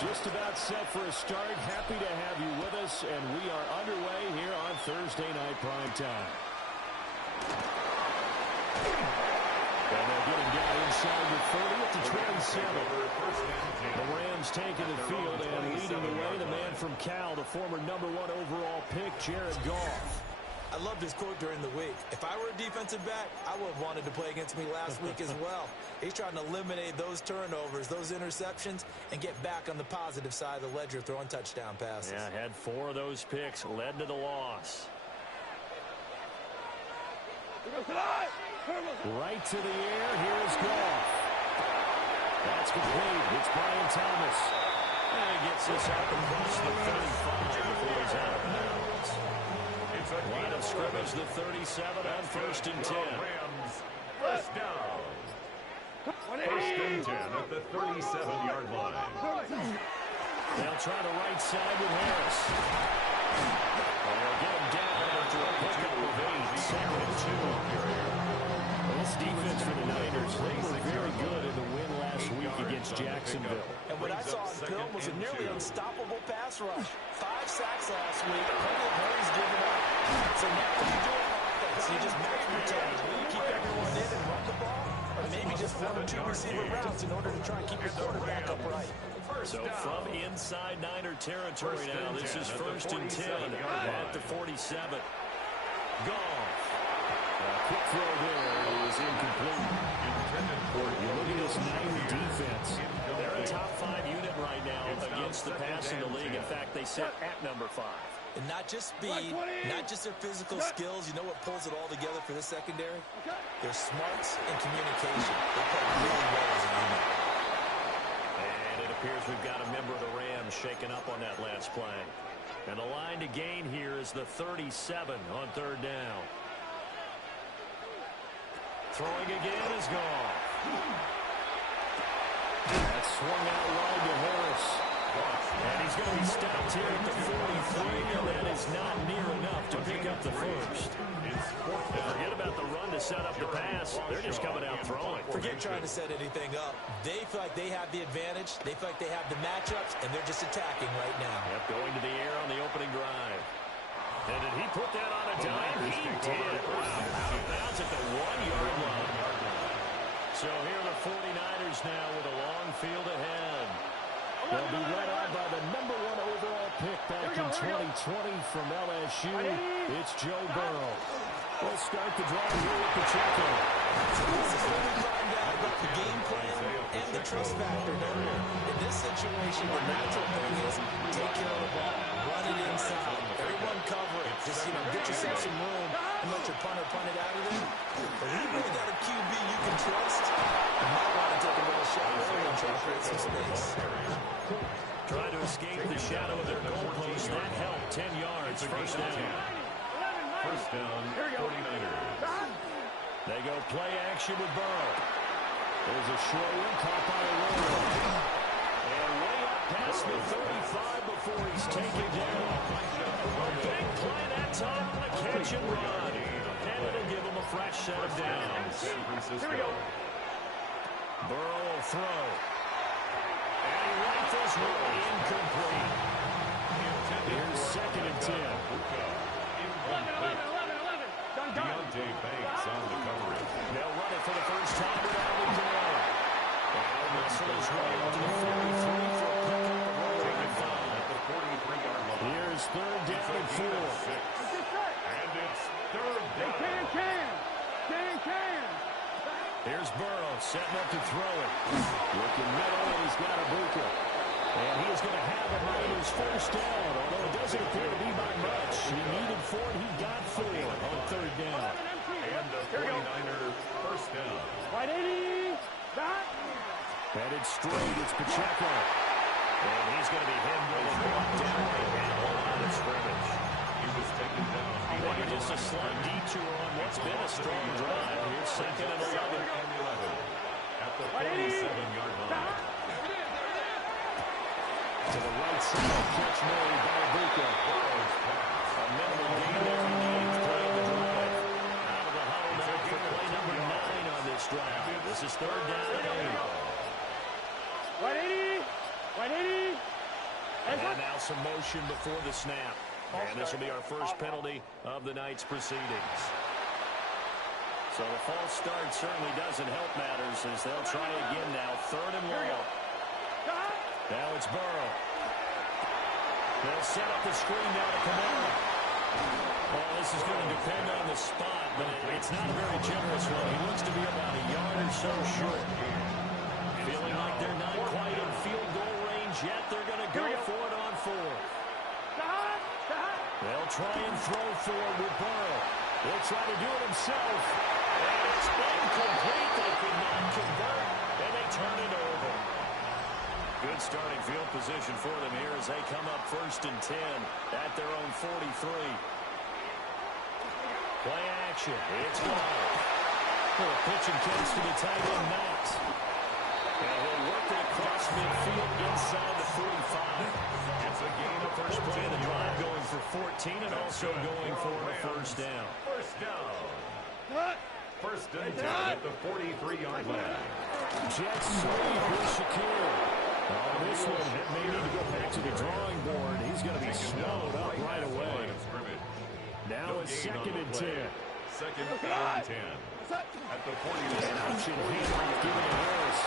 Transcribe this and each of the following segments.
Just about set for a start. Happy to have you with us, and we are underway here on Thursday Night Primetime. And they're getting down inside the 30 at the 27. The Rams taking the field and leading the way. The man from Cal, the former #1 overall pick, Jared Goff. I loved his quote during the week. If I were a defensive back, I would have wanted to play against me last week as well. He's trying to eliminate those turnovers, those interceptions, and get back on the positive side of the ledger throwing touchdown passes. Yeah, had 4 of those picks, led to the loss. Right to the air, here's Goff. That's complete. It's Brian Thomas. And he gets this out across the 35 before he's out of bounds. Line of scrimmage, the 37 on 1st and 10. Rams, first down. 1st and 10 at the 37-yard line. They'll try the right side with Harris. They'll get him down after a pickup of 8. 2nd and 2. This defense for the Niners, they were very good in the win last week against Jacksonville. And what I saw on film was a nearly unstoppable pass rush. 5 sacks last week. Plenty of hurries given up. So now what do you do on offense? You just match protect. You keep everyone in and run the ball? Or maybe just 1 or 2 receiver routes in order to try and keep your quarterback upright. So from inside Niner territory now, this is 1st and 10 at the 47. Goff. Quick throw there is incomplete. You look at this Niner defense. They're a top 5 unit right now against the pass in the league. In fact, they sit at #5. And not just speed, not just their physical skills. You know what pulls it all together for this secondary? Their smarts and communication. They play really well as a unit. And it appears we've got a member of the Rams shaken up on that last play. And the line to gain here is the 37 on 3rd down. Throwing again is Goff. That's swung out wide to Harris. And he's going to be stopped here at the 43, and that is not near enough to pick up the first. Forget about the run to set up the pass. They're just coming out throwing. Forget trying to set anything up. They feel like they have the advantage. They feel like they have the matchups, and they're just attacking right now. Yep, going to the air on the opening drive. And did he put that on a dime? He did. Wow. Bounds at the 1-yard line. So here are the 49ers now with a long field ahead. They'll be led on by the #1 overall pick back in 2020 from LSU. It's Joe Burrow. We'll start the drive here with Pacheco. So this is what we find out about the game plan and the trust factor, don't we? In this situation, the natural thing is take care of the ball, run it inside, everyone cover it. Just, get yourself some room and let your punter punt it out of there. But when you really got a QB you can trust, you might want to take a little shot early and try to create some space. Trying to escape the shadow of their goalpost. That helped. 10 yards. First down. First down, 49ers. They go play action with Burrow. There's a short one caught by a runner. And way up past the 35 before he's taken down. A big play that time on a catch and run. And it'll give him a fresh set of downs. San Francisco. Burrow will throw. And he rifles one incomplete. Here's 2nd and 10. Deontay Banks on the coverage. They'll run it for the first time without the door. And Russell is running to the 43 for a pickup of rolling at 5. At the 43-yard line. Here's 3rd down and 4. And it's 3rd down. Here's Burrow setting up to throw it. Looking middle, and he's got a Ibuka. And he is going to have a Niners first down, although it doesn't appear to be by much. He needed 4, and he got 4 on 3rd down. And the 49er first down. Headed straight, it's Pacheco. And he's going to be hemmed in and brought down at the line of scrimmage. He was taken down. Maybe just a slight detour on what's been a strong drive. Here's 2nd and 11. At the 47-yard line. To the right side, catch made by Ibuka. A minimal gain there on the 8th play of the drive. Out of the huddle now for play number 9 on this drive. This is 3rd down and 8. some motion before the snap. And this will be our first penalty of the night's proceedings. So the false start certainly doesn't help matters as they'll try again now. 3rd and long. Now it's Burrow. They'll set up the screen now to Kamara. Well, this is going to depend on the spot, but it's not a very generous one. He looks to be about a yard or so short. Feeling like they're not quite in field goal range yet. They're going to go for it on 4th. They'll try and throw for it with Burrow. He'll try to do it himself. And it's incomplete. They could not convert, and they turn it over. Good starting field position for them here as they come up 1st and 10 at their own 43. Play action. It's gone. Pitch and catch to the tight end, Knox. And he'll work it across midfield inside the 45. It's a gain of First play of the drive going for 14 and also going for a first down. First down. 1st and 10 at the 43-yard line. Jet sweep with Shakir. This one may need to go back to the drawing board. He's going to be swallowed up right away. Now it's 2nd and 10. 2nd and 10. At the 40-yard Option handoff given to Harris.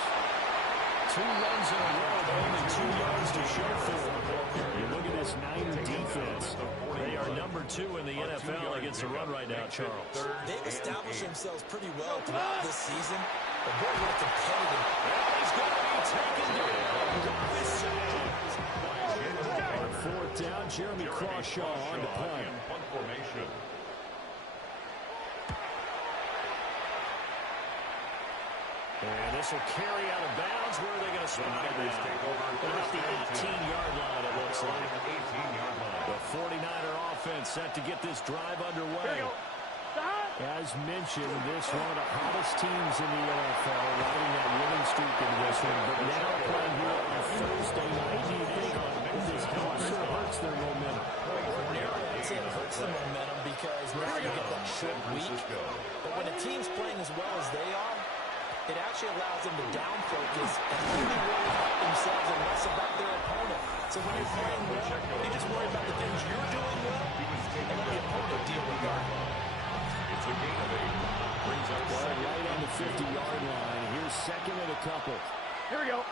2 runs in a row, but only 2 yards to show for it. You look at this Niner defense. They are number 2 in the NFL against the run right now, Charles. They've established themselves pretty well throughout this season. But boy, what competitive. He's going to be taken down. On 4th down, Jeremy Crawshaw on the punt. Punt formation. And this will carry out of bounds. Where are they going to spot it now? About the 18-yard line, it looks like. 18-yard line. The 49er offense set to get this drive underway. As mentioned, this one of the hottest teams in the NFL, riding that winning streak in this one. But now playing here on Thursday night, do you think this helps or hurts their momentum? I'd say it hurts the momentum because now you get that short week. But when a team's playing as well as they are, it actually allows them to down focus and only worry about themselves and less about their opponent. So when you're playing well, you just worry about the things you're doing well and let the opponent deal with that. It's a gain of 8. Brings up Right on the 50-yard line. Here's 2nd and a couple. Here we go.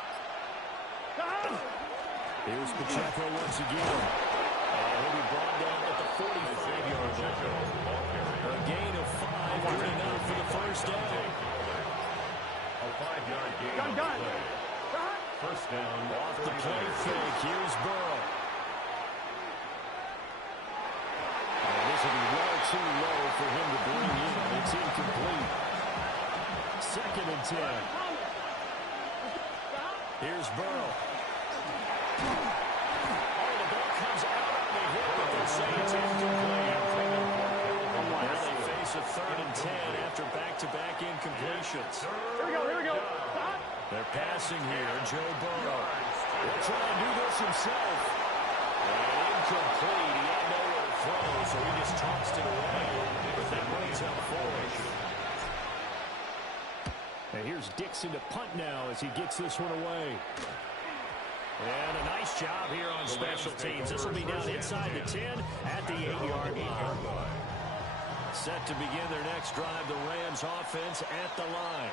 Here's Pacheco once again. He'll be brought down at the 45-yard line. A gain of 5. Good enough for the first down. a 5-yard gain. Gun. First down. Off the play fake. Here's Burrow. This will be well too low for him to bring in. It's incomplete. 2nd and 10. Here's Burrow. The ball comes out on the hit, but they'll say it's incomplete. Now they face a 3rd and 10 after back-to-back incompletions. Here we go. They're passing here. Joe Burrow. He'll try and do this himself. And incomplete. He had nowhere to throw, so he just tossed it away. But that brings up 4. And here's Dixon to punt now as he gets this one away. And a nice job here on special teams. This will be down inside the 10 at the 8-yard line. Set to begin their next drive, the Rams offense at the line.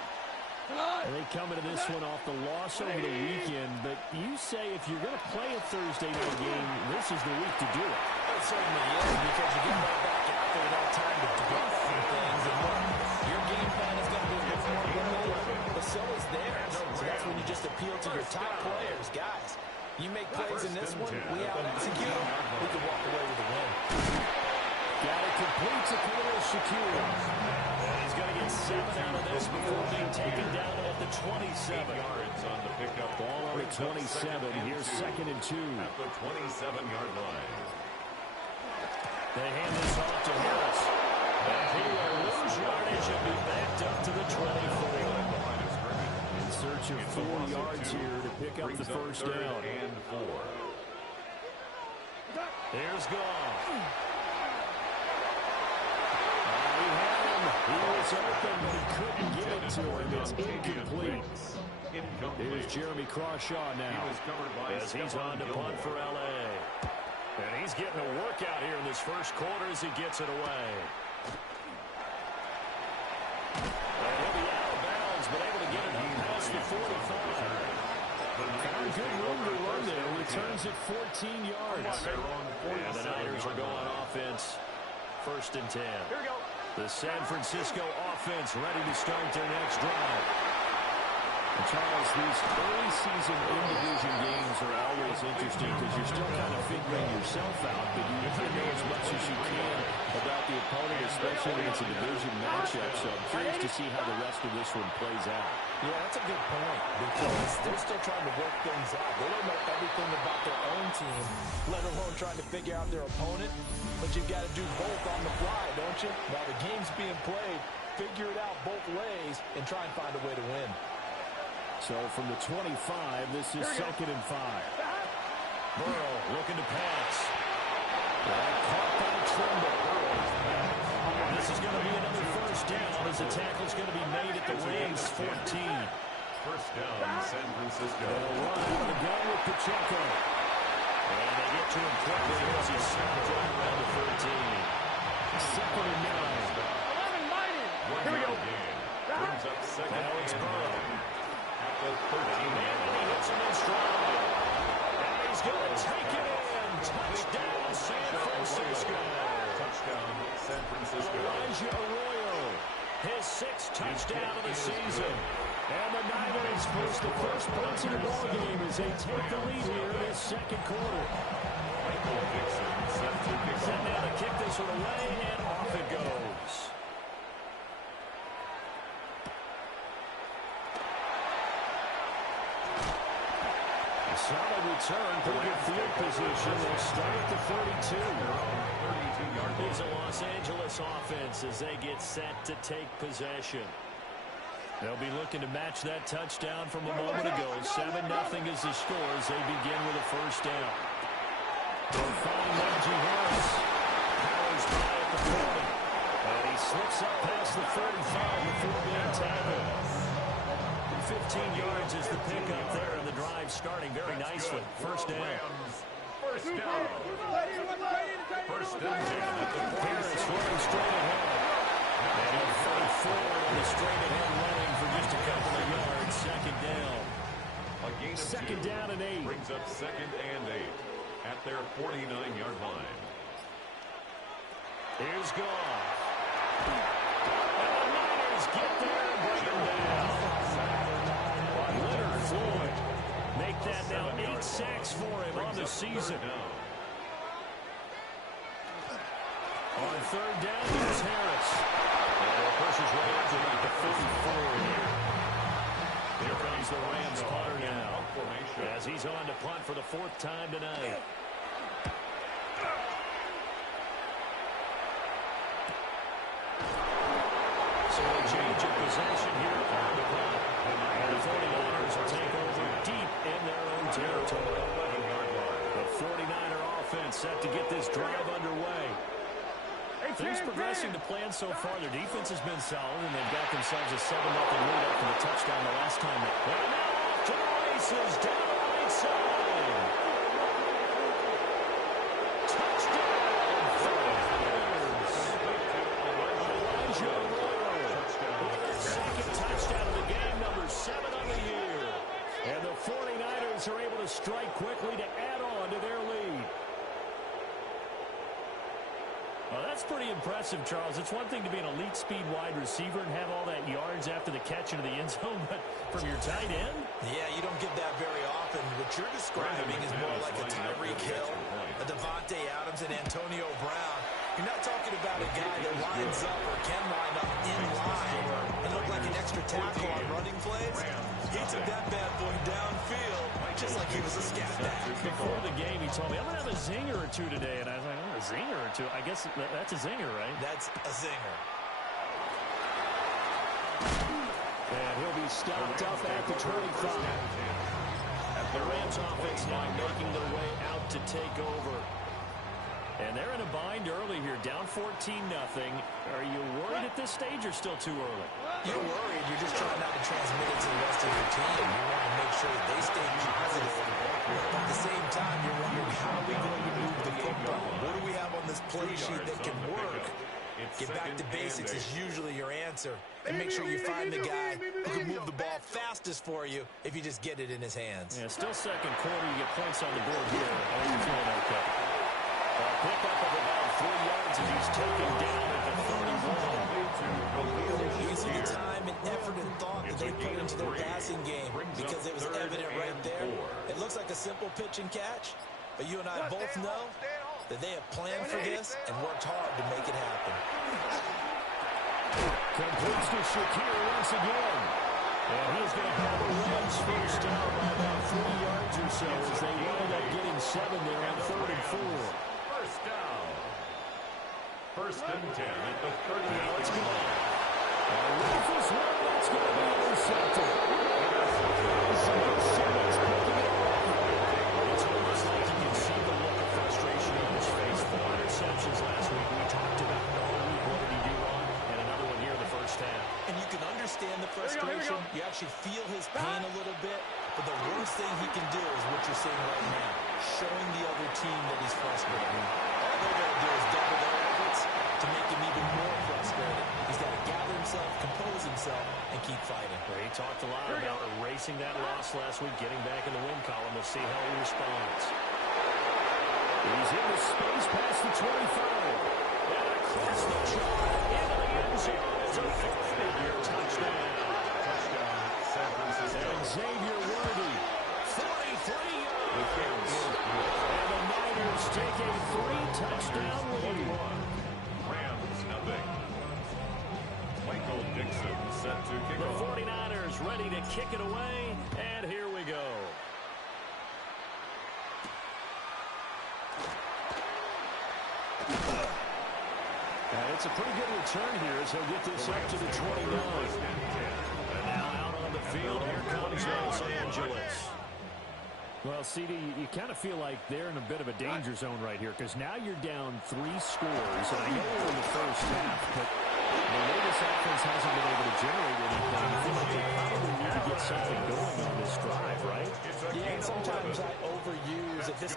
And they come into this one off the loss over the weekend, but you say if you're going to play a Thursday night game, this is the week to do it. It certainly is, because you get right back out there without time to dwell on things, and your game plan is going to be a bit more limited, but so is theirs. So that's when you just appeal to your top players. Guys, you make plays in this one, we out-execute them, we can walk away with a win. Got it complete to Khalil Shakir. And he's going to get 7 out of this before being taken down at the 27. Yards on the pickup. Ball on the 27. Here's 2nd and 2. At the 27-yard line. They hand this off to Harris. And he will lose yardage and be backed up to the 24. In search of 4 yards here to pick up the first down. And 4. Here's Goff. He was open, but he couldn't get it to him. It's incomplete. Here's Jeremy Crawshaw now as he's on to punt for L.A. he's getting a workout here in this first quarter as he gets it away. And he'll be out of bounds, but able to get it past the 45. Found good room to run there. Returns it 14 yards. And the Niners are going offense. 1st and 10. Here we go. The San Francisco offense ready to start their next drive. And Charles, these early season in-division games are always interesting because you're still kind of figuring yourself out, but you can know as much as you can about the opponent, especially when it's a division matchup. So I'm curious to see how the rest of this one plays out. Yeah, that's a good point because they're still trying to work things out. They don't know everything about their own team, let alone trying to figure out their opponent. But you've got to do both on the fly, don't you? While the game's being played, figure it out both ways and try and find a way to win. So from the 25, this is 2nd and 5. Burrow looking to pass. Caught by Trimble. This is going to be another 1st down as the tackle's going to be made at the Rams 14. 1st down, San Francisco. They'll run out of the gun with Pacheco. And they get to him quickly as he snapped right around the 13. 2nd and 9. Here we go. Brings up 2nd Now it's and Burrow. 9. At the 13. And he hits him in stride. And he's going to take it in. Touchdown, San Francisco. Touchdown, San Francisco. Elijah Arroyo, his 6th touchdown of the season. And the Niners force the first points in the ballgame as they take the lead here in this 2nd quarter. Michael Dixon set to kick Set off. now to kick this one away, and off it goes. Solid return, pretty good field position. They'll start at the 32. 32-yard Here's a Los Angeles offense as they get set to take possession. They'll be looking to match that touchdown from a moment ago. 7-0 is the score as they begin with a 1st down. They'll find Najee Harris. Powers by at the 40. And he slips up past the 35 before being tackled. 15 yards is the pickup there, and the drive starting very nicely. 1st down. 1st down. 1st and 10 at the Harris running straight ahead. And he'll fight forward on the straight ahead running for just a couple of yards. 2nd down. A gain of 2nd 2. down and 8. Brings up 2nd and 8 at their 49-yard line. Here's Goff. And the Niners get there and bring him down. Leonard Floyd make that now 8 sacks for him on the season. On 3rd down, here's Harris. And he pushes right up to like the 54 here. Here comes the Rams punter now, as he's on to punt for the 4th time tonight. So a change of possession here on the punt. And the 49ers will take over deep in their own territory. The 49er offense set to get this drive underway. Things progressing to plan so far. Their defense has been solid, and they've got themselves a 7-0 lead after the touchdown the last time. And now off to the races, down the right side. Touchdown, 49ers. Elijah Arroyo. 2nd touchdown of the game, number 7 on the year. And the 49ers are able to strike quickly to add on to their lead. Well, that's pretty impressive, Charles. It's one thing to be an elite speed wide receiver and have all that yards after the catch into the end zone, but from your tight end? Yeah, you don't get that very often. What you're describing is more like a Tyreek Hill, a Devontae Adams, and Antonio Brown. You're not talking about a guy that lines up or can line up in line and look like an extra tackle on running plays. He took that bad boy downfield just like he was a scat back. Before the game, he told me, I'm going to have a zinger or two today. And I was like, oh, a zinger or two? I guess that's a zinger, right? That's a zinger. And he'll be stopped up at the 25. The Rams offense now making their way out to take over. And they're in a bind early here, down 14-0. Are you worried at this stage or still too early? You're worried. You're just trying not to transmit it to the rest of your team. You want to make sure that they stay positive. But at the same time, you're wondering, how are we going to move the football? ridiculous play sheet that can work, get back to basics is usually your answer. And make sure you find the guy who can move the ball fastest for you if you just get it in his hands. Yeah, still second quarter. You get points on the board here. I think you're feeling okay. A pickup of about 3 yards as he's taken down at the 31. You can see the time and effort and thought that they put into their passing game because it was evident right there. It looks like a simple pitch and catch, but you and I both know that they have planned for this and worked hard to make it happen. Completes to Shakir once again. And he's going to have the Rams first down by about 3 yards or so as they wind up getting 7 there on 3rd and 4. First down. First and 10 at the 30. Now it's good. Rufus one, that's going to be intercepted. It's almost like you can see the look of frustration on his face. 4 interceptions last week. We talked about it all week. What did he do wrong? And another one here in the first half. And you can understand the frustration. You actually feel his pain a little bit. But the worst thing he can do is what you're seeing right now, showing the other team that he's frustrated. All they're going to do is double their efforts to make him even more frustrated. He's got to gather himself, compose himself, and keep fighting. Well, he talked a lot about erasing that loss last week, getting back in the win column. We'll see how he responds. He's in the space past the 25. And across the chart into the end zone is a 4-figure touchdown. San Francisco. And Xavier Worthy, 43 yards. And the Niners take a 3-touchdown lead. Rams nothing. Michael Dixon set to kick The off. 49ers ready to kick it away, and here we go. And it's a pretty good return here as he'll get this up to the 29. And now out on the field, here comes Los Angeles. Well, CD, you kind of feel like they're in a bit of a danger zone right here because now you're down 3 scores. And I know we're in the first half, but the way this offense hasn't been able to generate anything, I feel like they probably need to get something going on this drive, right? Yeah, and sometimes I overuse it. This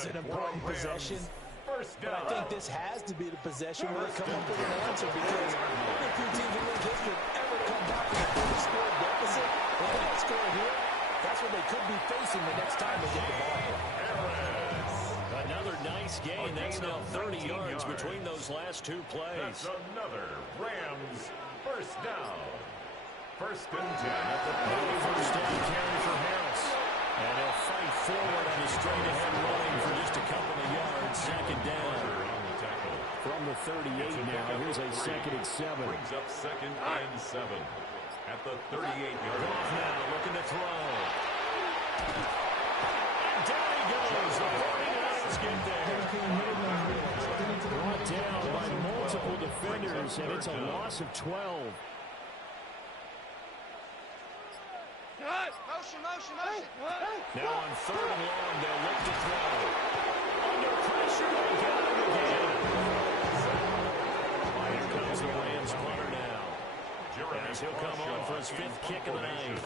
is an important possession. But I think this has to be the possession where they come up with an answer because only 2 teams in league history have ever come back from a 30-score deficit. If they don't score here, that's what they could be facing the next time they get the ball. gain. That's now 30 yards between those last two plays. That's another Rams first down. First and 10 at the first down carry for Harris. And he'll fight forward on a straight-ahead running for just a couple of yards. Second down. From the 38 now, here's a second and 7. Brings up second and 7 at the 38-yard line. Now looking to throw. And down he goes. The 49ers get there. Brought down by multiple defenders, and it's a loss of 12. Motion. Now on third and long, they'll look to throw. Under pressure, they got him again. Here comes the Rams punter now. As he'll come on for his fifth kick of the night.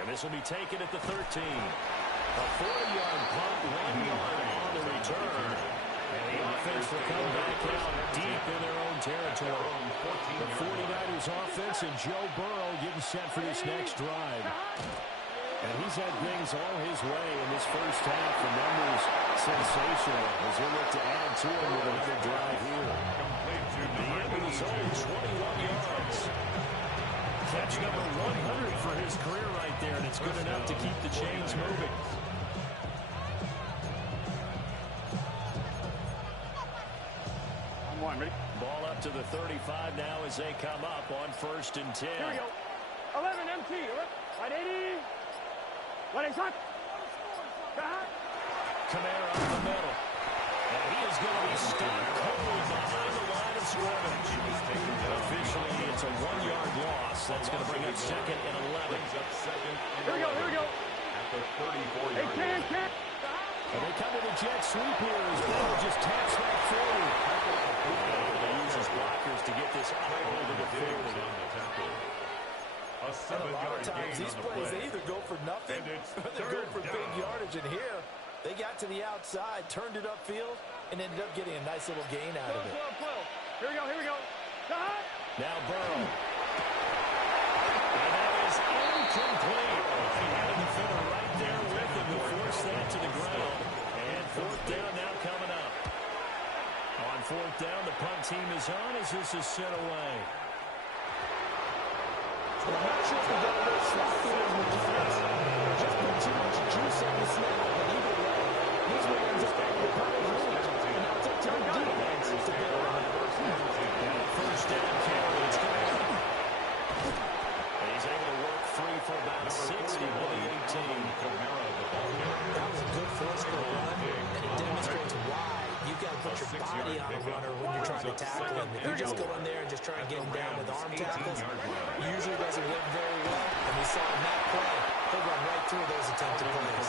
And this will be taken at the 13. A 40-yard punt, 1 yard on the return. And the offense will come back out deep in their own territory. The 49ers offense and Joe Burrow getting set for this next drive. And he's had things all his way in this first half. The numbers sensational as they look to add to him with another drive here. The end result, 21 yards. Catch number 100 for his career right there, and it's good enough to keep the chains moving. Ball up to the 35 now as they come up on first and 10. Here we go. 11 MT. Right 80. What is that? Kamara up the middle. And he is going to be stuck cold behind the line of scrimmage. Officially, it's a 1-yard loss. That's going to bring up second and 11. Here we go. At the 34-yard line. And they come to the jet sweep here as Burrow just taps back forward. They use his blockers to get this out over the field. A And a lot of times these plays, they either go for nothing or they go for big yardage. And here, they got to the outside, turned it upfield, and ended up getting a nice little gain out of it. Here we go. Now Burrow. And that is incomplete. He had a defender right there with him to force that to the ground. And fourth down now coming up. On fourth down, the punt team is on as this is sent away. I'm not sure if we got a little sloppy in the defense. Just put too much juice on the snap. But either way, these Rams are able to punish lead. And now it's up to the defense to get around it. First down carry. It's going to and he's able to work free for about 60 on the 18. That was a good force for a run, and it demonstrates why you got to put your body on a runner when you're trying to tackle him. If you just go in there and just try and get him down with arm tackles, it usually doesn't work very well. And we saw in that play, he'll run right through those attempted plays.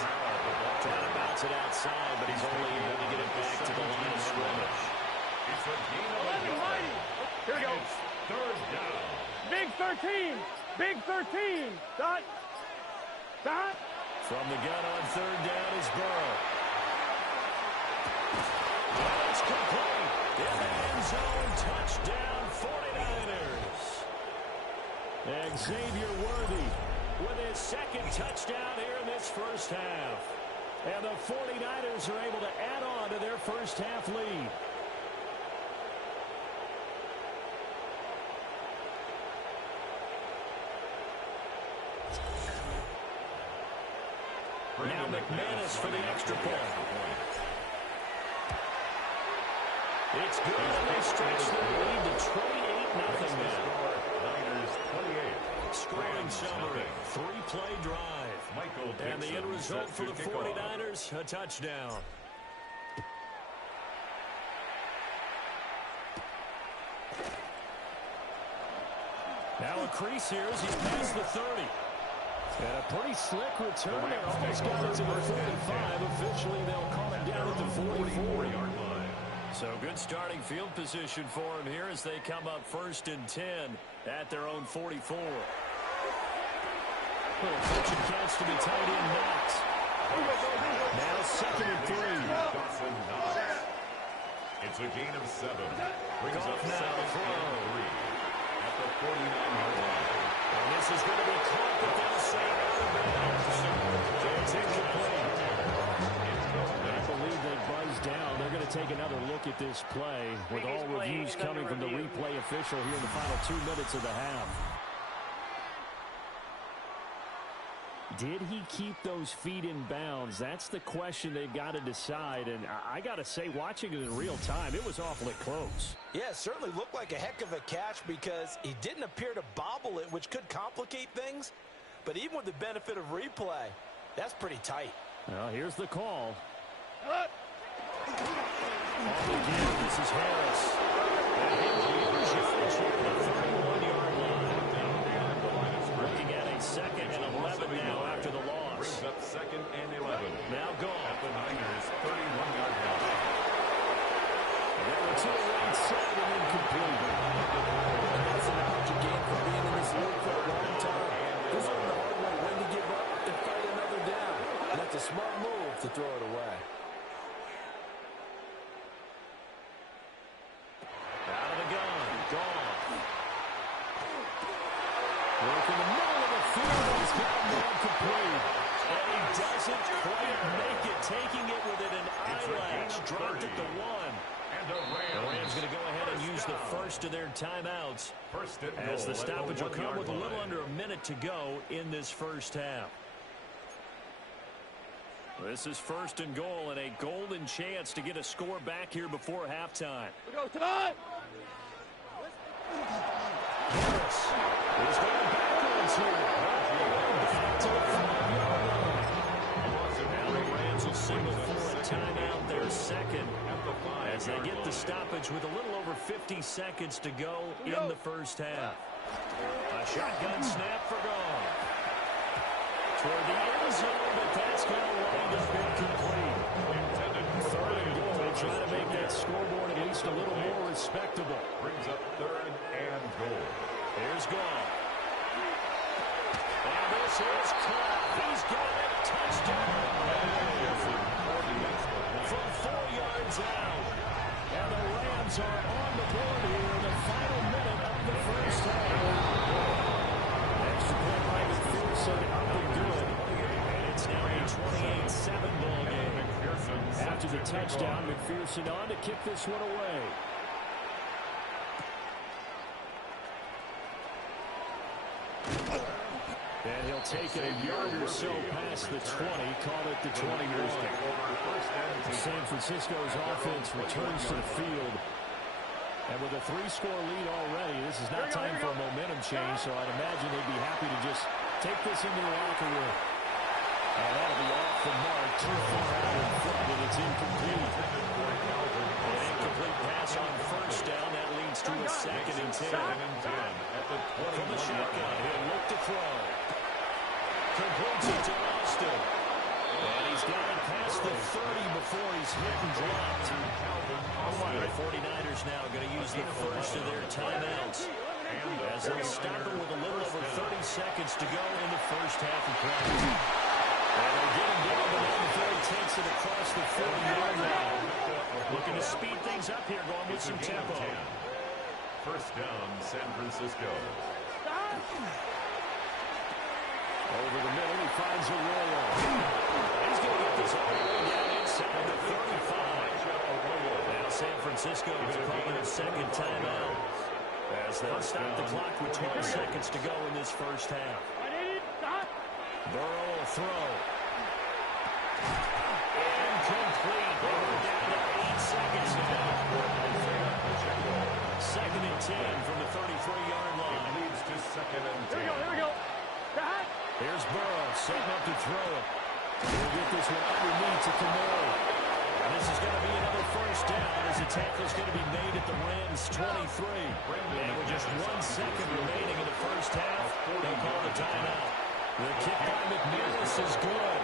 Trying to bounce it outside, but he's only able to get it back to the line of scrimmage. It's a gain of a yard. Here we go. Third down. Big 13. Big 13. Dot. From the gun on third down is Burrow. It's complete. In the end zone, touchdown 49ers. And Xavier Worthy with his second touchdown here in this first half. And the 49ers are able to add on to their first half lead. Now McManus for the extra point. It's good, and they stretch their lead to 28-0 now. Niners 28. Scoring summary, 3-play drive. And the end result for the 49ers, a touchdown. Now a crease here as he's past the 30. And a pretty slick return there. Almost got it to the 45. Officially, they'll call it down at the 44-yard line. So good starting field position for him here as they come up first and 10 at their own 44. Little pitch and catch to the tight end, Knox. Now second and 3. It's a gain of 7. Brings Goff up now second throw. and 3 at the 49-yard line. And this is going to be caught, but they'll say out of bounds. look at this play with all reviews coming from the replay official here in the final 2 minutes of the half. Did he keep those feet in bounds? That's the question they've got to decide. And I got to say, watching it in real time, it was awfully close. Yeah, it certainly looked like a heck of a catch because he didn't appear to bobble it, which could complicate things. But even with the benefit of replay, that's pretty tight. Well, here's the call. On the give, this is Harris. And he loses yardage here at the 31-yard line. Looking at a 2nd and 11 now after the loss. Brings up 2nd and 11. Now gone. At the Niners' 31-yard line. And that was to the right side and incomplete. That's an knowledge you gain from being in this league for a long time. This is the hard way when to give up and fight another down. And that's a smart move to throw it away. Out of the gun. Gone. Work in the middle of the field. He's got one complete. And he doesn't quite make it. Taking it with an eyelash. Dropped it to 1. The Rams going to go ahead and use the first of their timeouts as the stoppage will come with a little under a minute to go in this first half. This is 1st and goal and a golden chance to get a score back here before halftime. We go tonight. Harris is going backwards here. Back to the 5-yard line. Now the Rams will signal for a timeout, their 2nd. As they get the stoppage with a little over 50 seconds to go in the first half. A shotgun snap for gone. Toward the end zone, but that's going to wind up incomplete. 3rd and goal, trying to make that scoreboard at least a little more respectable. Brings up 3rd and goal. Here's gone. And this is caught. He's got it. Touchdown. From 4 yards out. And the Rams are on the board here in the final minute of the first half. Extra point by McPherson up and good. And it's now a 28-7 ball game. After the touchdown, McPherson on to kick this one away. And he'll take it a yard or so past the 20, call it the 21. San Francisco's offense returns to the field. And with a 3-score lead already, this is not time for a momentum change, so I'd imagine they'd be happy to just take this into the locker room. And that'll be off the mark, too far out in front, and it's incomplete. An incomplete pass on 1st down, that leads to a 2nd and 10. From the shotgun, he'll look to throw. Completes it to Austin. And he's got it past the 30 before he's hit and dropped. The 49ers now going to use the first of their timeouts as they'll stop it with a little over 30 seconds to go in the first half of play. And they'll get him down, but now before he takes it across the 40-yard line. Looking to speed things up here, going with some tempo. 1st down, San Francisco. Over the middle, he finds Arroyo. He's going to get this all the way down inside the 35. Now San Francisco is calling a 2nd timeout as they'll stop the clock with 20 seconds to go in this first half. Burrow will throw. Incomplete. We're down to 8 seconds now. 2nd and 10 from the 33-yard line. Leads to 2nd and 10. Here we go. Here's Burrow setting up to throw it. He'll get this one underneath to Kamara. And this is going to be another 1st down as the tackle's going to be made at the Rams' 23. And with just 1 second remaining in the first half, they'll call the timeout. The kick by McManus is good.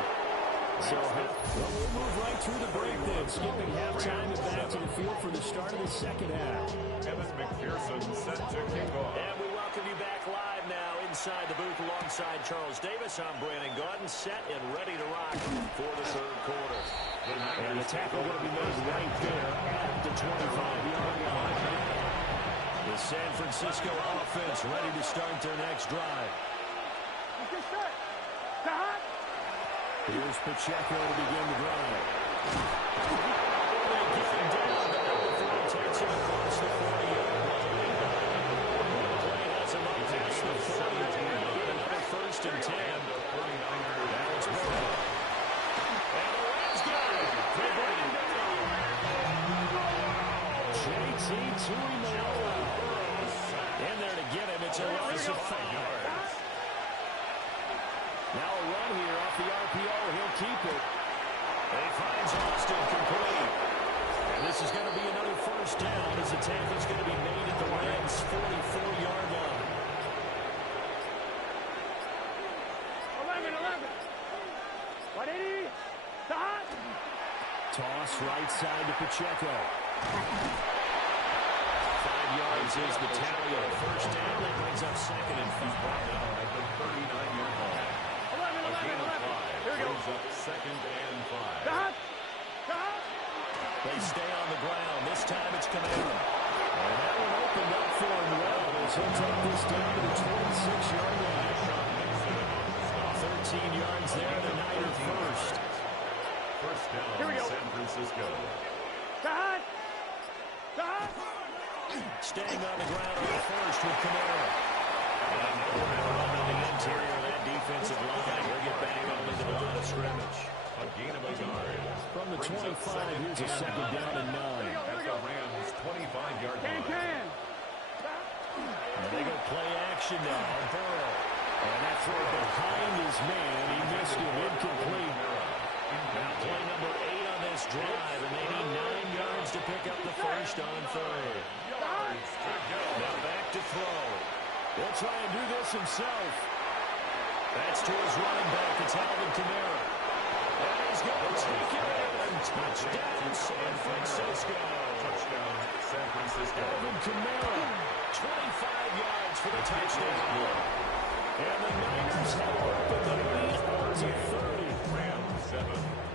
So we'll move right through the break then, skipping halftime and back to the field for the start of the 2nd half. Kevin McPherson set to kick off. And we welcome you back live now inside the booth alongside Charles Davis. I'm Brandon Gaudin, set and ready to rock for the 3rd quarter. And the tackle going to be made right there at the 25-yard line. The San Francisco offense ready to start their next drive. Here's Pacheco to begin the drive. They get him down at the gets him across the 40-yard line. Play has him up past the 40-yard line. Another first and 10. Now it's Burrow. And the Rams got it. They bring him down. JT Tuimoloau in there to get him. It's a loss of 5. Now a run here off the RPO. He'll keep it. And he finds Austin complete. And this is going to be another first down as the tackle's going to be made at the Rams' 44-yard line. 11. 180. Stop. Toss right side to Pacheco. 5 yards is the tally on first down. That brings up second and 5. At the 39-yard line. 11. Here we go. Brings up second and 5. Stop. They stay on the ground. This time it's Kamara. And that one opened up for him well as he'll take this down to the 26-yard line. 13 yards there, the Niner first. First down, Here we go. San Francisco. Stop. Staying on the ground on the first with Kamara. And run on the interior of that defensive line. He'll get back on into the line of scrimmage. A gain of a yard. From the 25, here's a second down and 9. At the Rams' 25-yard line. And they go play action now. Burrow. And that throw behind his man. He missed it. Incomplete. Now play number 8 on this drive. And they need 9 yards to pick up the first on third. Now back to throw. He'll try and do this himself. That's to his running back. It's Alvin Kamara. And he's going to take it in. Touchdown, San Francisco. Touchdown, San Francisco. Alvin Kamara, 25 yards for the touchdown. And the Niners have opened the lead on to 30. Rams 7.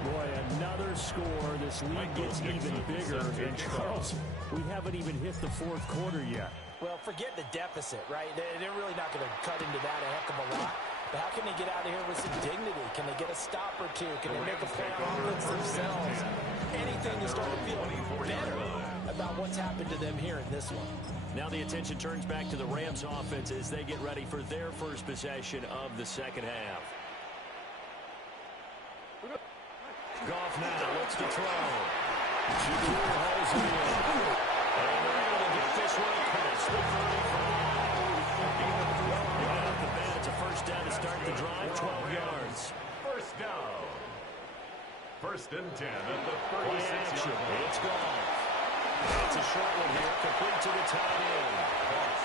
Boy, another score. This lead gets even bigger. And Charles, we haven't even hit the fourth quarter yet. Well, forget the deficit, right? They're really not going to cut into that a heck of a lot. But how can they get out of here with some dignity? Can they get a stop or two? Can they make a play on offense themselves? Anything to start to feel better about what's happened to them here in this one. Now the attention turns back to the Rams offense as they get ready for their first possession of the second half. Goff now looks to throw. Shakir holds it in. And they're able to get this one across the 35. Right off the bat, it's a first down to start the drive, 12 yards. First down. First and 10 at the Play 36-yard action. line. It's gone. It's a short one here, complete to the tight end.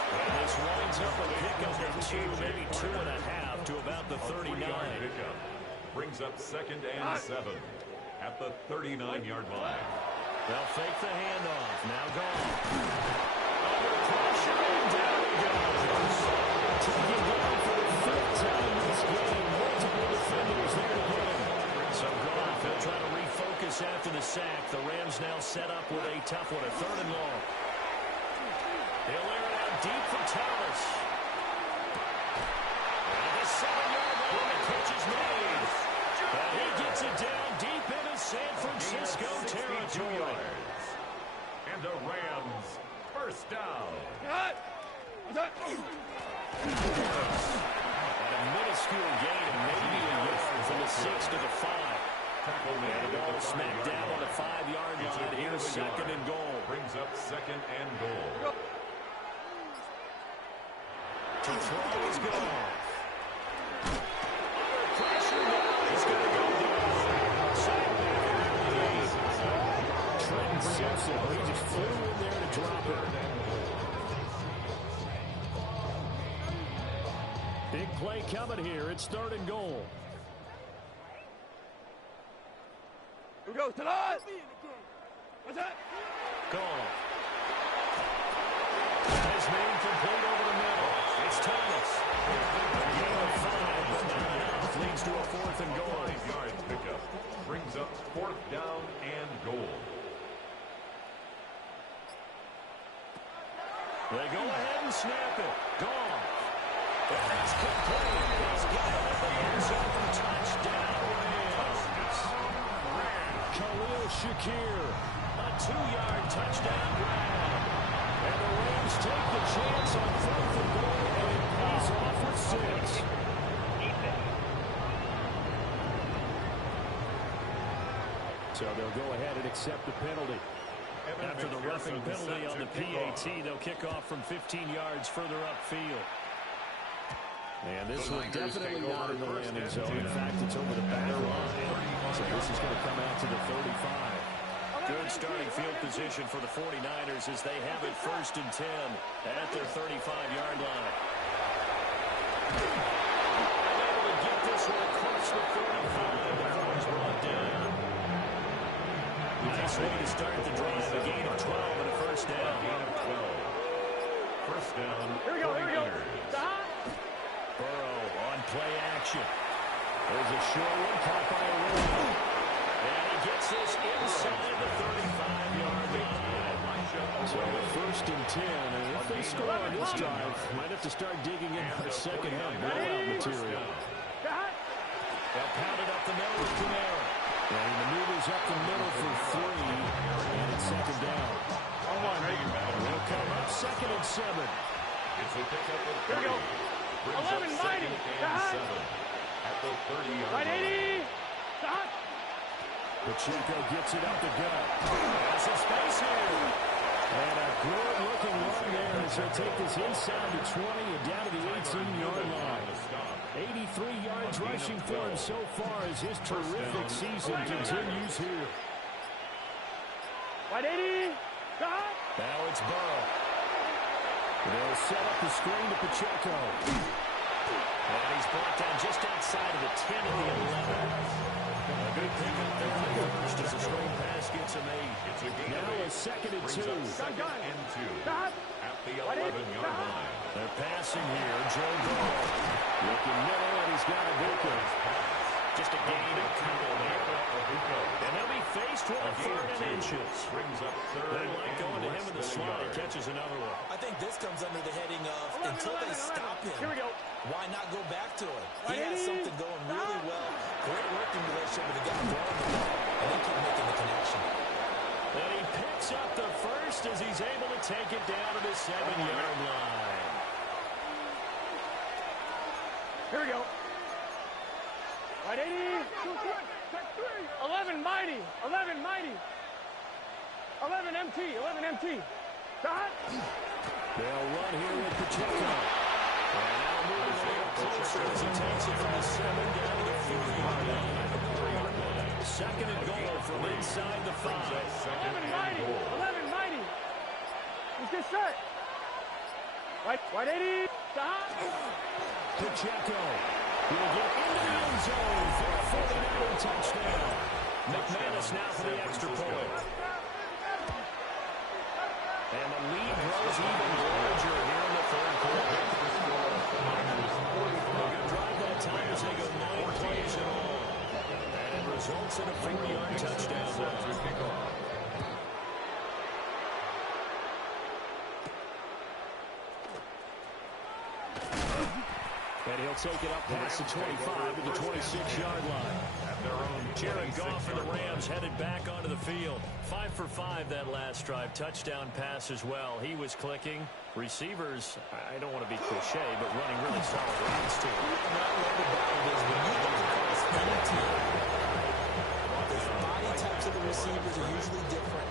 And this winds up a pickup of 2, maybe 2.5 to about the 39. Pickup. Brings up second and 7 at the 39-yard line. They'll fake the handoff. Now gone. Under pressure, and down he goes. Taken down for the 5th time this game. Multiple defenders there to get him. So Goff, he'll try to refocus after the sack. The Rams now set up with a tough one, a 3rd and long. They'll air it out deep for Thomas. And the 7-yard line, the catch is made. And he gets it down deep into San Francisco territory. And the Rams first down. And a minuscule gain of maybe a yard from the 6 to the 5. Tackle made And the at ball the smacked down on the 5-yard line. Here's second and goal. Brings up second and goal. To throw is gone. Under pressure now. He's going to go down. Sack back around the 8. Trenton Simpson, he just flew in there to drop it. Big play coming here. It's 3rd and goal. Who goes to that? What's that? Gone. His man complete over the middle. It's Thomas. Gain of 5, but not enough. Leads to a 4th and goal. 5-yard pickup. Brings up 4th down and goal. They go ahead and snap it. Gone. And it's complete. He's got it in the end zone. Touchdown, Rams. Khalil Shakir, a 2-yard touchdown grab. And the Rams take the chance on 4th and goal, and it pays off with 6. So they'll go ahead and accept the penalty. After the roughing penalty on the PAT, they'll kick off from 15 yards further upfield. And this one definitely not in the landing zone. In fact, it's over the back line. So this is going to come out to the 35. Good starting field position for the 49ers as they have it 1st and 10 at their 35-yard line. Able to get this one across the 45 before it's brought down. Nice way to start the drive. A gain of 12 and a 1st down. Gain of 12. 1st down. Here we go. Here we go. Burrow on play action. There's a short one caught by a run. And he gets this inside the 35-yard line. So 1st and 10, and if they score on this drive, might have to start digging in for second half blowout material. They'll pound it up the middle with Kamara. And he maneuvers up the middle for 3, and it's 2nd down. They'll come up 2nd and 7. It's a pickup of 3. Here we go. 11 mighty. At the 30-yard line. Pacheco gets it up the gut. Has some space here. And a good-looking run there as they take this inside the 20 and down to the 18-yard line. 83 yards rushing for him so far as his terrific season continues here. Now it's Burrow. They'll set up the screen to Pacheco. And he's brought down just outside of the 10 of the 11. A good pickup there on the first as the screen pass gets him 8. It's a gain Now of 8. a 2nd and 2. 2nd and 2. At the 11-yard line. They're passing here. Joe Burrow. Looking middle, and he's got a Buka. Just a gain of couple there. And they'll be faced with a 3rd and inches. Brings up 3rd. They like going to him in the slot. He catches another one. I think this comes under the heading of until they stop him. Here we go. Why not go back to it? He has something going really well. Great working relationship with the guy throwing the ball, and they keep making the connection. And he picks up the 1st as he's able to take it down to the 7-yard line. Here we go. 11 mighty. 11 mighty. 11 MT. 11 MT. They'll run here with Pacheco. And now moving a little closer as he takes it from the 7 down to the 4-yard line. 2nd and goal from inside the 5. 11 mighty. 11 mighty. Let's get set. Right 80. Pacheco will get into the end zone for a 49er touchdown. McManus now for the extra point. And the lead grows even larger here in the 3rd quarter. A good drive that time as they go 9 plays in all. And it results in a 4-yard touchdown after kickoff. And he'll take it up past the 25 to the 26-yard line. Jared Goff for the Rams headed back onto the field. 5 for 5 that last drive. Touchdown pass as well. He was clicking. Receivers, I don't want to be cliche, but running really solid routes too. What I love about it is when you look across any team, the body types of the receivers are usually different.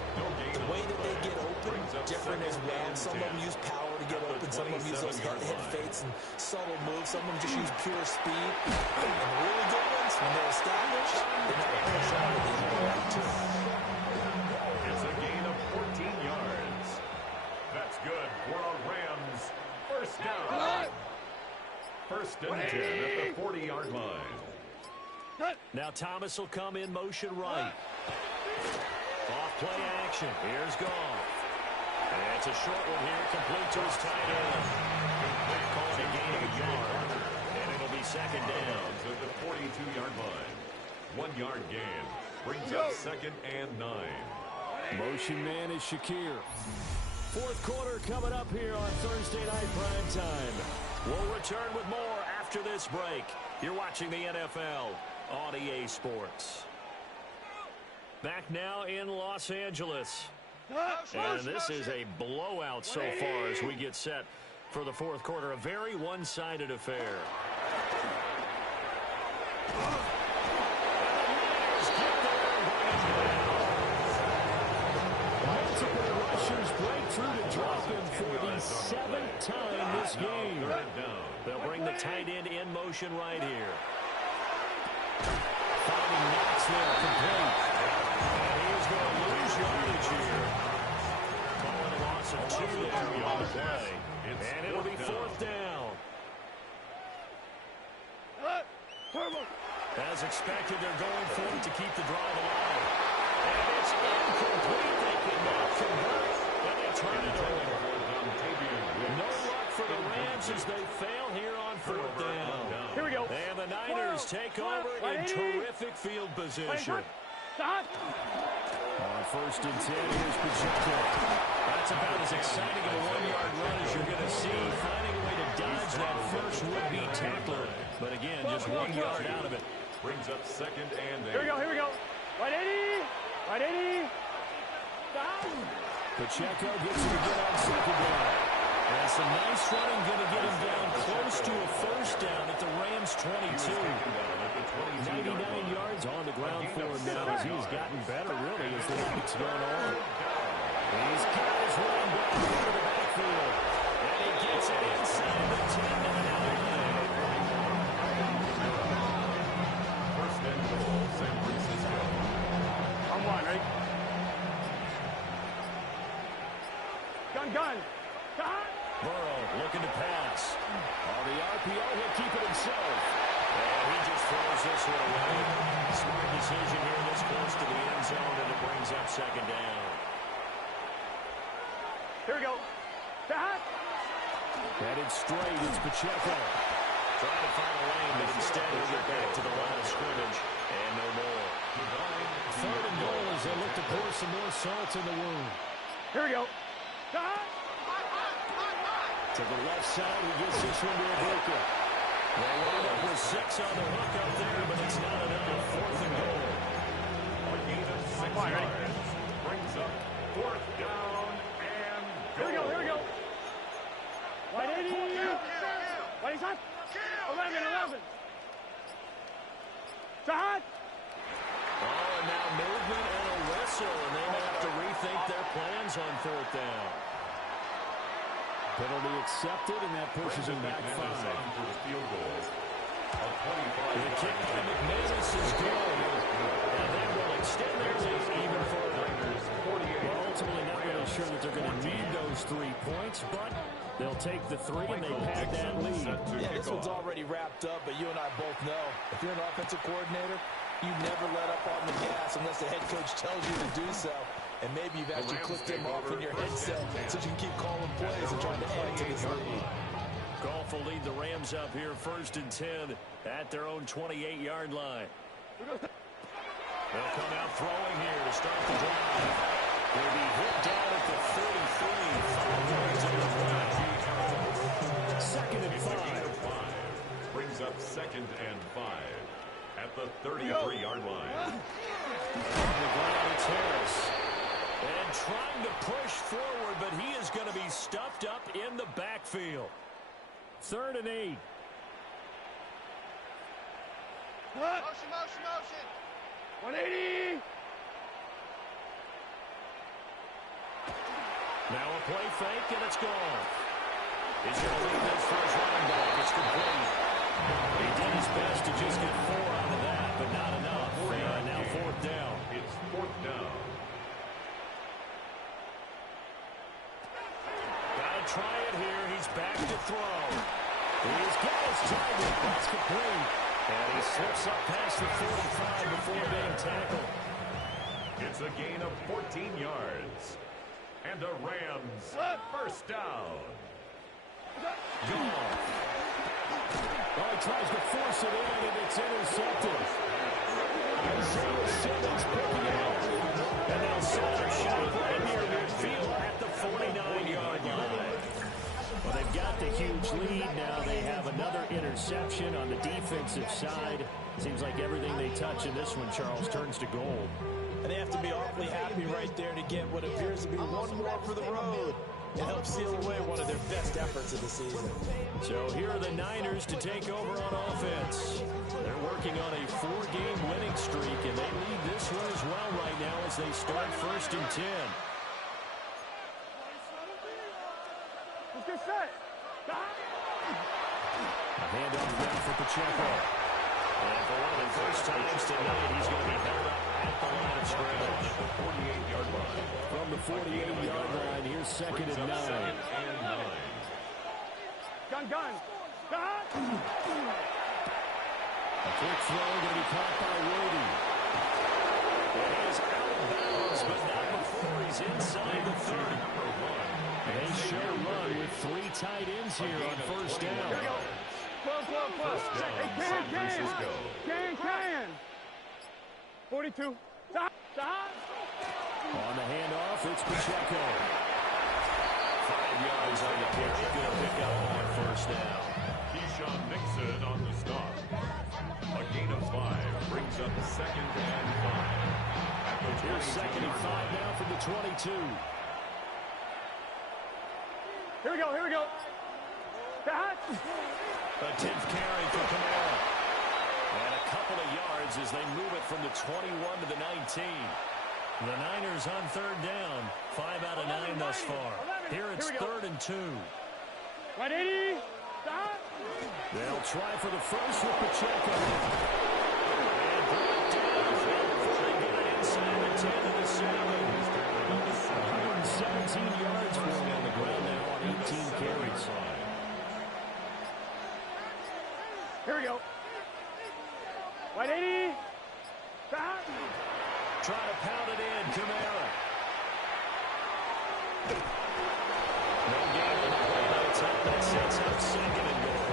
The way that they get open, different as well. Some of them use power to get open. Some of them use those head fakes and subtle moves. Some of them just use pure speed. And the really good ones, when they're established, they never push out of the end of the too. It's a gain of 14 yards. That's good for a Rams 1st down. 1st and 10 at the 40-yard line. Now Thomas will come in motion right. Off play action. Here's Goff. And it's a short one here, complete to his tight end. Calling a gain of a yard. And it'll be 2nd down. To the 42-yard line. 1-yard gain. Brings up 2nd and 9. Motion man is Shakir. 4th quarter coming up here on Thursday Night Primetime. We'll return with more after this break. You're watching the NFL on EA Sports. Back now in Los Angeles. And this is a blowout so far as we get set for the fourth quarter. A very one-sided affair. Multiple rushers break through to drop him for the seventh time this game. They'll bring the tight end in motion right here. Finding Knox there, complete. And he is going to lose yardage here. Calling a loss of 2 there on the play. And it'll be fourth down. As expected, they're going for it to keep the drive alive. And it's incomplete. They cannot convert. And they turn it over. No luck for the Rams as they fail here on fourth down. Here we go. And the Niners take over in terrific field position. On first and 10, here's Pacheco. That's about as exciting of a one-yard run as you're going to see. Finding a way to dodge that first would-be tackler. But again, just 1 yard out of it. Brings up second and 8. Here we go. Right 80. Right 80. Pacheco gets him again on second down. And some nice running, going to get him down close to a first down at the Rams 22. 99 yards on the ground for him now as he's gotten better, really, as the night's gone on. He's got his running back into the backfield. And he gets it inside the 10-yard line. First and goal, San Francisco. On one, right? Gun. Burrow looking to pass. On the RPO, he'll keep it himself. And he just throws this one away. Smart decision here this close to the end zone, and it brings up second down. Here we go. Headed straight, it's Pacheco. Trying to find a lane, but instead he'll get back to the line of scrimmage. And no more. Third and goal as they look to pour some more salt in the wound. Here we go. To the left side, he gets this one to a breaker. They wound up with 6 on the hook up there, but it's not enough. Fourth and goal. A gain of 6 yards. Brings up fourth down and goal. Here we go. Right 80. What is that? 11. Shot. Oh, and now movement and a whistle, and they may have to rethink their plans on fourth down. Penalty accepted, and that pushes him back 5. For the field goal. The kick by McManus is good. And they will extend their lead even further. Well, ultimately not really sure that they're going to need those 3 points, but they'll take the 3 and they pad that lead. Yeah, this one's already wrapped up, but you and I both know if you're an offensive coordinator, you never let up on the gas unless the head coach tells you to do so. And maybe you've actually clicked him off in your headset so you can keep calling plays and trying to add to this lead. Goff will lead the Rams up here first and 10 at their own 28-yard line. They'll come out throwing here to start the drive. They'll be hit down at the 33. 5 yards in the play. Second and 5. Brings up second and 5 at the 33-yard line. On the ground, it's Harris. And trying to push forward, but he is going to be stuffed up in the backfield. Third and 8. Motion. 180. Now a play fake, and it's gone. He's going to leave this for his running back. It's complete. He did his best to just get 4 out of that, but not enough. Now fourth down. It's fourth down. Gotta try it here. He's back to throw. He's got his target. That's complete. And he slips up past the 45 before being tackled. It's a gain of 14 yards. And a Rams first down. Gone. Oh, he tries to force it in, and it's intercepted. Isaiah Simmons picking it up. And they'll set up shop right here midfield at the 49-yard line. Well, they've got the huge lead now. They have another interception on the defensive side. Seems like everything they touch in this one, Charles, turns to gold. And they have to be awfully happy right there to get what appears to be one more for the road. It helps seal away one of their best efforts of the season. So here are the Niners to take over on offense. They're working on a 4-game winning streak, and they lead this one as well right now as they start 1st and 10. Let's get set. A handoff now for Pacheco. And for one of the first times tonight, he's going to be held up at the line of scrimmage. The 48-yard line. From the 48-yard line, here's 2nd and 9. Gun. A quick throw going to be caught by Woody. It is out of bounds, but not before he's inside the 30. They show run with 3 tight ends here on 1st down. Close. Can. 42. Stop. On the handoff, it's Pacheco. 5 yards on the carry. Good pickup on 1st down. Keyshawn Nixon on the stop. A gain of 5 brings up 2nd and 5. Here's 2nd and 5 now from the 22. Here we go. A 10th carry for Kamara. And a couple of yards as they move it from the 21 to the 19. The Niners on 3rd down. 5 out of 9 thus far. Here it's 3rd and 2. 180. Stop. They'll try for the first with Pacheco. And brought down. Before they get it inside the 10 to the 7. 117 yards for him on the ground now on 18 carries. Here we go. 180. Stop. Try to pound it in, Kamara. No gain on the play by the time that sets up 2nd and goal.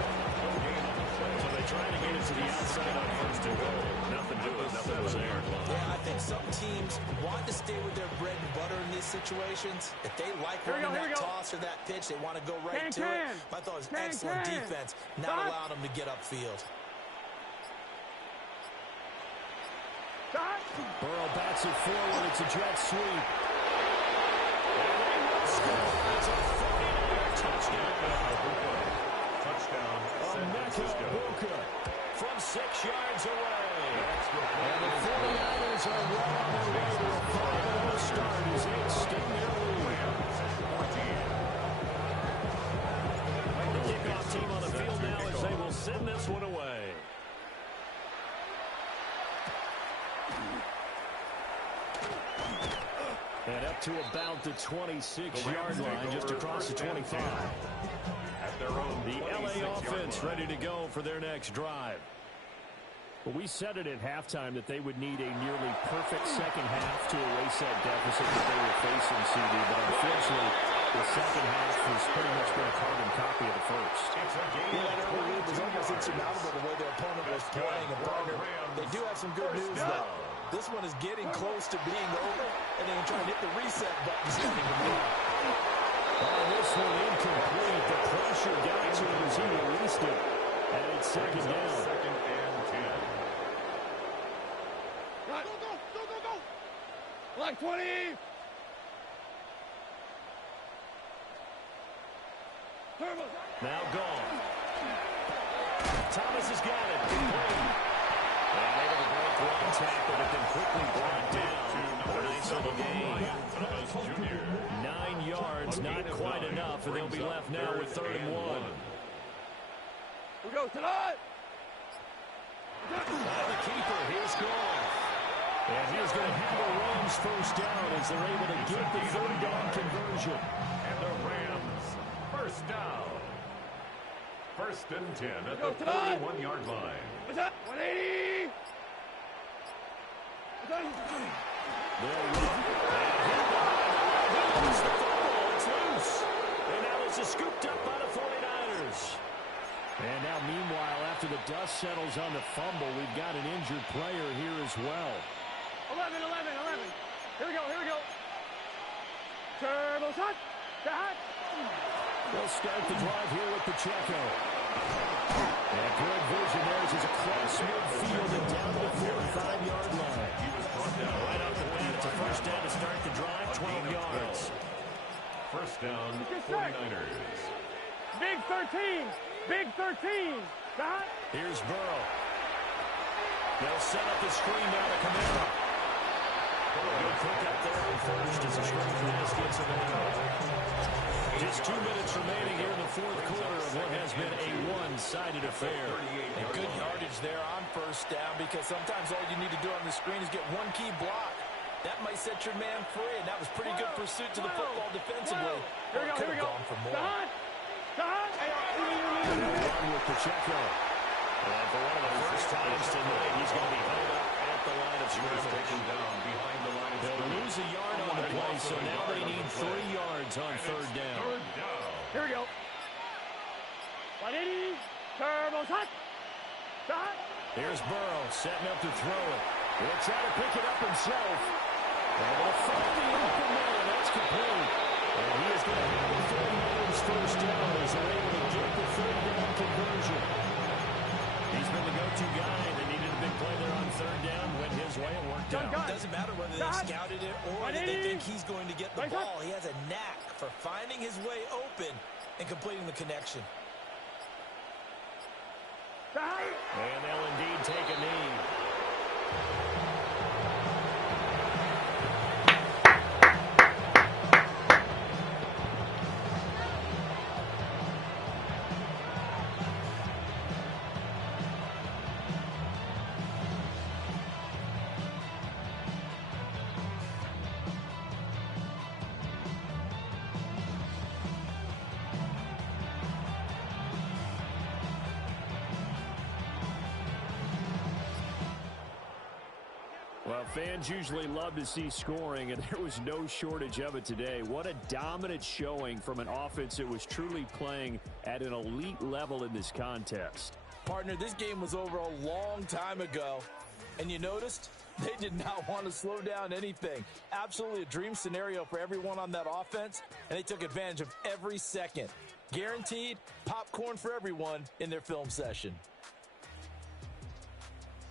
So they try to get it to the outside on 1st and goal. Nothing doing, nothing was there. Yeah, I think some teams want to stay with their bread and butter in these situations. If they like running that toss or that pitch, they want to go right to it. I thought it was excellent defense, not allowing them to get upfield. Burrow bats it forward. It's a jet sweep. It's a 49-yard touchdown. Touchdown, San Francisco. From 6 yards away. And the 49ers are well on their way to a 5-0 start as they extend their lead. The kickoff team on the field now as they will send this one away. And up to about the 26-yard line, just across the 25. At their own the LA offense ready to go for their next drive. Well, we said it at halftime that they would need a nearly perfect second half to erase that deficit that they were facing, CD. But unfortunately, the second half has pretty much been a carbon copy of the first. Yeah, that early lead was almost insurmountable the way their opponent was playing. And partner, they do have some good news, though. This one is getting close to being over, and they're trying to hit the reset button starting to move. This one incomplete. The pressure got to him as he released it. And it's 2nd down. 2nd and 10. Go. Like 20. Now gone. Thomas has got it. And able to break one tackle, but then quickly brought down. A nice little gain. 9 yards, not quite enough, and they'll be left now with 3rd and 1. We go tonight. The keeper, here's going. And he's going to have a Rams 1st down as they're able to get the 3rd down conversion. And the Rams 1st down. 1st and 10 at the 41-yard line. What's up? 180. They'll run. It's the football. It's loose. And now this is scooped up by the 49ers. And now, meanwhile, after the dust settles on the fumble, we've got an injured player here as well. 11. Here we go. Turbo shot. They'll start the drive here with Pacheco. And good vision there as he's across midfield and down to the 45-yard line. He was brought down right off the bat. 13. Stop. Here's Burrow. They'll set up the screen down to Kamara. Good pick up there on first as the screen pass gets him in. Just 2 minutes remaining here in the fourth quarter of what has been a one-sided affair. And good yardage there on first down, because sometimes all you need to do on the screen is get one key block. That might set your man free, and that was pretty good pursuit to the football defensively. Here we go, here we go. Gone for more. Stop. Run with Pacheco. And for one of the first times tonight, he's going to be held up at the line of scrimmage. Taken down behind the line of They'll lose a yard on the play, so now they need 3 yards on third down. Here we go. 180. Turbo shot. Stop. Here's Burrow setting up to throw it. He'll try to pick it up himself. Able to find the open man. That's complete. And he is going to have the 49ers first down as they're able to get the third down conversion. He's been the go-to guy. They needed a big play there on third down. Went his way and worked out. It doesn't matter whether they scouted it or that they think he's going to get the ball. He has a knack for finding his way open and completing the connection. And they'll indeed take a knee. Well, fans usually love to see scoring, and there was no shortage of it today. What a dominant showing from an offense that was truly playing at an elite level in this contest. Partner, this game was over a long time ago, and you noticed they did not want to slow down anything. Absolutely a dream scenario for everyone on that offense, and they took advantage of every second. Guaranteed popcorn for everyone in their film session.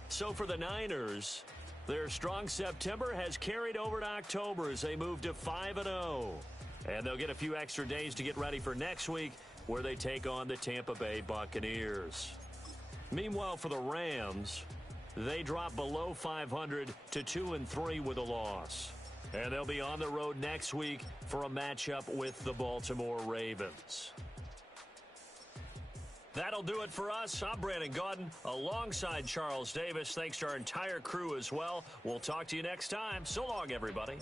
So for the Niners, their strong September has carried over to October as they move to 5-0. And they'll get a few extra days to get ready for next week, where they take on the Tampa Bay Buccaneers. Meanwhile, for the Rams, they drop below 500 to 2-3 with a loss. And they'll be on the road next week for a matchup with the Baltimore Ravens. That'll do it for us. I'm Brandon Gaudin alongside Charles Davis. Thanks to our entire crew as well. We'll talk to you next time. So long, everybody.